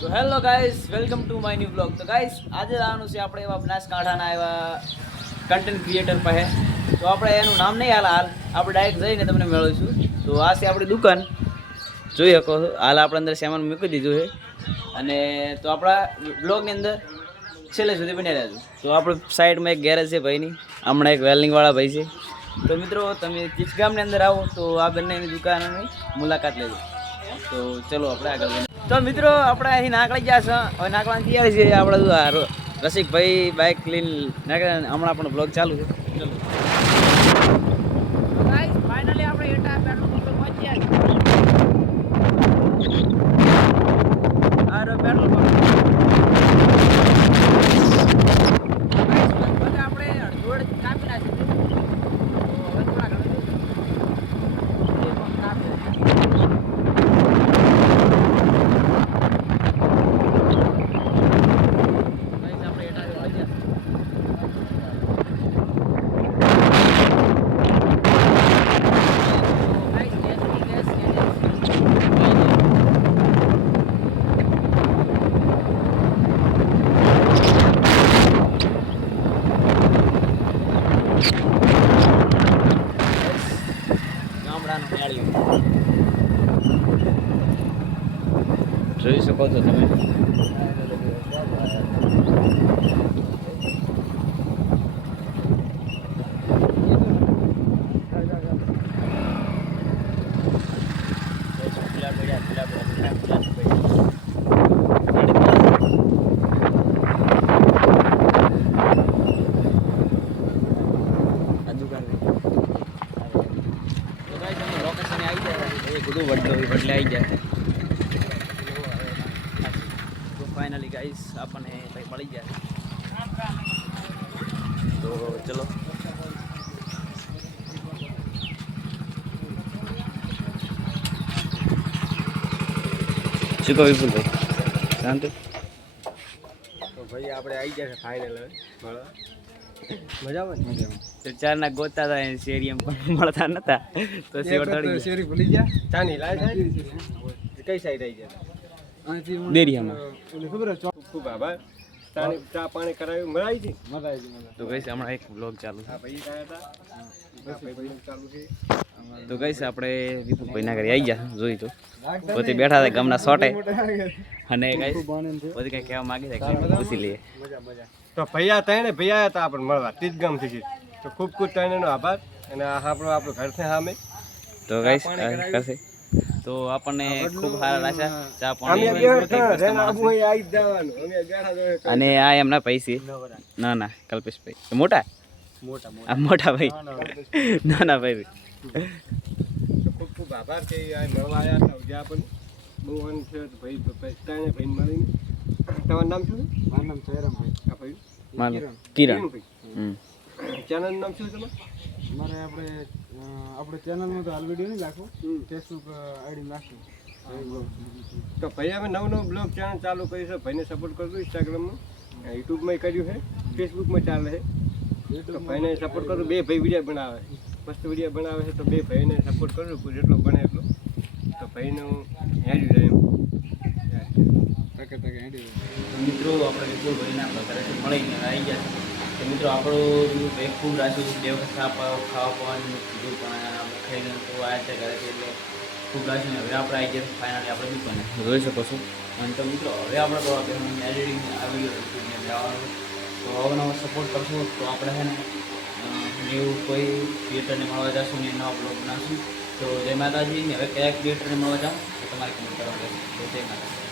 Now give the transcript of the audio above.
તો hello guys, welcome to my new blog. તો guys, આજે આવવાનું છે આપણે એવા બનાસકાંઠાના એવા કન્ટેન્ટ ક્રિએટર પાસે. તો આપણે એનું નામ નહીં હાલ આપણે ડાયરેક્ટ જઈને તમને મેળવીશું. તો આ છે આપણી દુકાન, જોઈ શકો છો. હાલ આપણે અંદર સામાન મૂકી દીધું છે. અને તો આપણા બ્લોગની અંદર છેલ્લે સુધી બની રહેજો. તો આપણે સાઈડમાં એક ગેરેજ છે ભાઈની, હમણાં એક વેલ્ડિંગવાળા ભાઈ છે. તો મિત્રો, તમે ચીચગામની અંદર આવો તો આ બંનેની દુકાનની મુલાકાત લેજો. તો ચલો આપણે આગળ. તો મિત્રો, આપણે અહીં નાકળી ગયા છે. હવે નાકળાની તૈયારી છે. આપણે રસિકભાઈ બાઇક લઈને નાકળ્યા, હમણાં આપણો બ્લોગ ચાલુ છે. ચલો ફાઇનલી આપણે એટા પેટ્રોલ પંપ પહોંચ્યા છે. આ પેટ્રોલ પંપ આપણે અડધોડ કાપી નાખીશું. જોઈ શકો છો તમે. વડલે આવી જાય. તો ફાઇનલી ગાઈસ આપણને ભાઈ મળી જાય. તો ચલો શું કહ્યું વિપુલભાઈ? શાંતિ. તો ભાઈ આપણે આવી ગયા ફાઇનલ મજામાં તો ચારના ગોતા હતા શેરી પણ મળતા નતા. તો શેરી ભૂલી ગયા. ચાની લાય કઈ સાઈડ આવી ગયા? દેરિયામાં. ખબર ખૂબ આભાર. ચા પાણી કરાવ્યું, મરાઈ છે. તો કઈશ હમણાં એક બ્લોગ ચાલુ છે. ભાઈ ચાલુ છે. તો કઈશ આપણે વિપુલભાઈ ના ઘરે આવી ગયા. જોઈ તો પોતે બેઠા હતા ગામના સોટે. અને કઈશ પોતે કઈ કહેવા માંગે છે પૂછી લઈએ. તો ભૈયા તણે ભૈયા હતા આપણે મળવા તીજ ગામથી છે. તો ખૂબ ખૂબ તણેનો આભાર. અને આપણું ઘર છે સામે. તો કઈશ કરશે તો આપણને ખૂબ સારા લાગ્યા ચા પાણી. અને આ એમના પૈસે ના ના કલ્પેશભાઈ મોટા મોટા ભાઈ નાના ભાઈ. ખૂબ ખૂબ આભાર કે મળવા આવ્યા હતા. જ્યાં પણ બહુ અન છે ભાઈ ત્રણે ભાઈ મળીને. તમારું નામ શું? મારું નામ જયરામભાઈ. આ ભાઈ કિરણ. ચેનલનું નામ શું તમારે? મારે આપણે ચેનલમાં તો હાલ વિડીયો નહીં નાખો, ફેસબુક આઈડી નાખો. તો ભાઈ અમે નવો બ્લોગ ચેનલ ચાલુ કરી છે. ભાઈને સપોર્ટ કરજો. ઇન્સ્ટાગ્રામમાં, યુટ્યુબમાં કર્યું છે, ફેસબુકમાં ચાલે છે. તો ભાઈને સપોર્ટ કરજો. બે ભાઈ વિડીયો બનાવે, મસ્ત વિડીયો બનાવે છે. તો બે ભાઈને સપોર્ટ કરજો જેટલો બને એટલો. તો ભાઈનું હેડ્યું જાય એમ. મિત્રો, આપણે વિપુલભાઈના ઘરેથી મળીને આવી ગયા. તો મિત્રો, આપણું એક ખૂબ રાખ્યું બે વખત ખાવા પીવાનું કીધું પણ ખાઈને તો આવ્યા છે ઘરેથી. એટલે ખૂબ રાખ્યું. હવે આપણે આવી ગયા ફાઇનલી આપણે દુકાને જોઈ શકો છો. અને તો મિત્રો, હવે આપણે તો એડિટિંગ આવી જવાનું. તો અવનવો સપોર્ટ કરશો તો આપણે છે ને ન્યૂ કોઈ ક્રિએટરને મળવા જશું ને નવા બ્લોગ બનાવશું. તો જય માતાજી. હવે કયા ક્રિએટરને મળવા જાઉં તો તમારે કમેન્ટ કરવાનું રહેશે. તો જય માતાજી.